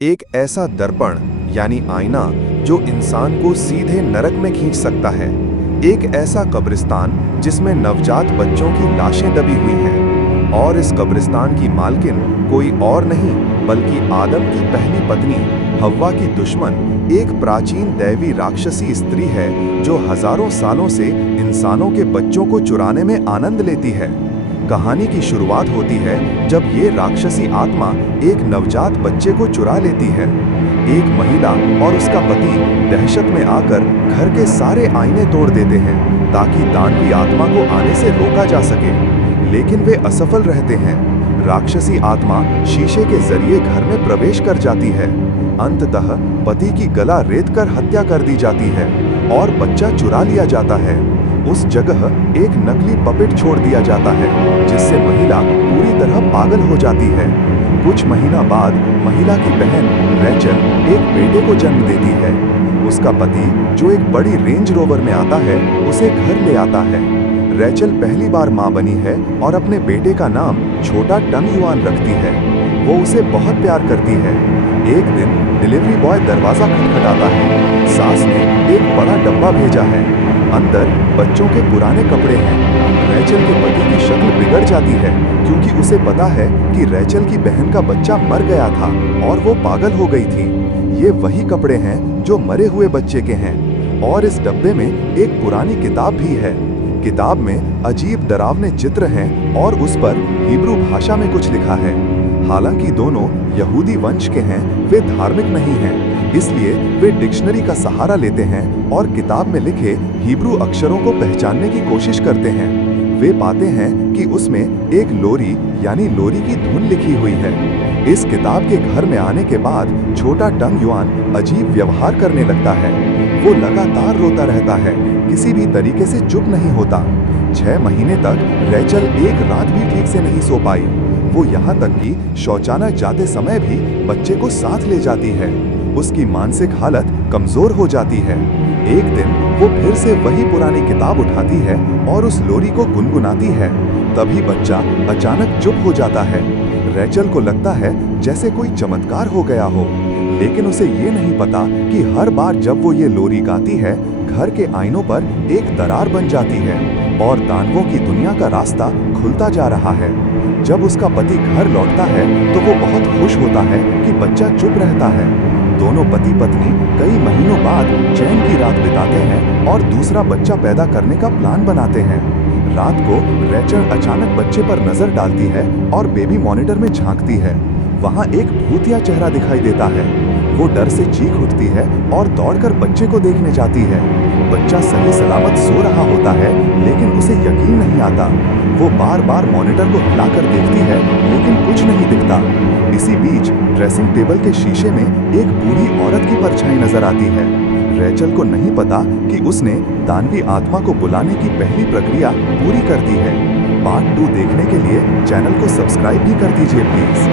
एक ऐसा दर्पण यानी आईना जो इंसान को सीधे नरक में खींच सकता है। एक ऐसा कब्रिस्तान जिसमें नवजात बच्चों की लाशें दबी हुई हैं और इस कब्रिस्तान की मालकिन कोई और नहीं बल्कि आदम की पहली पत्नी हव्वा की दुश्मन एक प्राचीन दैवी राक्षसी स्त्री है जो हजारों सालों से इंसानों के बच्चों को चुराने में आनंद लेती है। कहानी की शुरुआत होती है जब ये राक्षसी आत्मा एक नवजात बच्चे को चुरा लेती है। एक महिला और उसका पति दहशत में आकर घर के सारे आईने तोड़ देते हैं ताकि दानवी आत्मा को आने से रोका जा सके, लेकिन वे असफल रहते हैं। राक्षसी आत्मा शीशे के जरिए घर में प्रवेश कर जाती है। अंततः पति की गला रेत कर हत्या कर दी जाती है और बच्चा चुरा लिया जाता है। उस जगह एक नकली पपेट छोड़ दिया जाता है जिससे महिला पूरी तरह पागल हो जाती है। कुछ महीना बाद महिला की बहन रैचल एक बेटे को जन्म देती है। उसका पति जो एक बड़ी रेंज रोवर में आता है उसे घर ले आता है। रैचल पहली बार मां बनी है और अपने बेटे का नाम छोटा टंग युआन रखती है। वो उसे बहुत प्यार करती है। एक दिन डिलीवरी बॉय दरवाजा खटखटाता है। सास ने एक बड़ा डब्बा भेजा है। अंदर बच्चों के पुराने कपड़े हैं। रैचल के पति की शक्ल बिगड़ जाती है क्योंकि उसे पता है कि रैचल की बहन का बच्चा मर गया था और वो पागल हो गई थी। ये वही कपड़े हैं जो मरे हुए बच्चे के हैं और इस डब्बे में एक पुरानी किताब भी है। किताब में अजीब डरावने चित्र हैं और उस पर हिब्रू भाषा में कुछ लिखा है। हालांकि दोनों यहूदी वंश के हैं, वे धार्मिक नहीं हैं, इसलिए वे डिक्शनरी का सहारा लेते हैं और किताब में लिखे हिब्रू अक्षरों को पहचानने की कोशिश करते हैं। वे पाते हैं कि उसमें एक लोरी यानी लोरी की धुन लिखी हुई है। इस किताब के घर में आने के बाद छोटा टंग युआन अजीब व्यवहार करने लगता है। वो लगातार रोता रहता है, किसी भी तरीके से चुप नहीं होता। 6 महीने तक रैचल एक रात भी ठीक से नहीं सो पाई। वो यहाँ तक कि शौचालय जाते समय भी बच्चे को साथ ले जाती है। उसकी मानसिक हालत कमजोर हो जाती है। एक दिन वो फिर से वही पुरानी किताब उठाती है और उस लोरी को गुनगुनाती है। तभी बच्चा अचानक चुप हो जाता है। रैचल को लगता है जैसे कोई चमत्कार हो गया हो, लेकिन उसे ये नहीं पता कि हर बार जब वो ये लोरी गाती है घर के आईनों पर एक दरार बन जाती है और दानवों की दुनिया का रास्ता खुलता जा रहा है। जब उसका पति घर लौटता है तो वो बहुत खुश होता है कि बच्चा चुप रहता है। दोनों पति पत्नी कई महीनों बाद चैन की रात बिताते हैं और दूसरा बच्चा पैदा करने का प्लान बनाते हैं। रात को रैचल अचानक बच्चे पर नजर डालती है और बेबी मॉनिटर में झांकती है। वहाँ एक भूतिया चेहरा दिखाई देता है। वो डर से चीख उठती है और दौड़कर बच्चे को देखने जाती है। बच्चा सही सलामत सो रहा होता है, लेकिन उसे यकीन नहीं आता। वो बार बार मॉनिटर को हिलाकर देखती है, लेकिन कुछ नहीं दिखता। इसी बीच ड्रेसिंग टेबल के शीशे में एक बूढ़ी औरत की परछाई नजर आती है। रैचल को नहीं पता कि उसने दानवी आत्मा को बुलाने की पहली प्रक्रिया पूरी कर दी है। पार्ट 2 देखने के लिए चैनल को सब्सक्राइब भी कर दीजिए प्लीज।